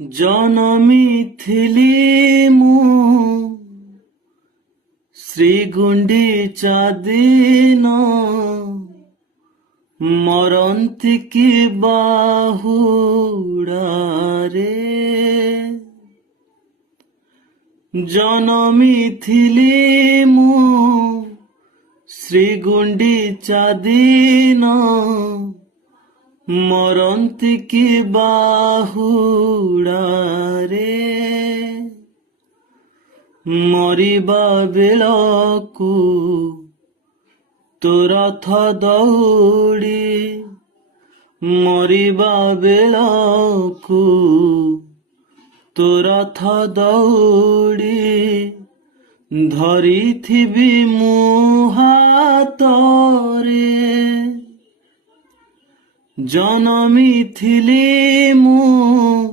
जनमी थिली मु श्रीगुंडीचा दिन मरंती की बाहुड़ारे जनमी थिली मु श्रीगुंडीचा दिन मरंती की बाहुड़ारे मरिबा बेलकु तो रथ दौड़ी मरिबा बेलकु तो रथ दौड़ी धरिथिबि मु हातरे जनमी थिली मु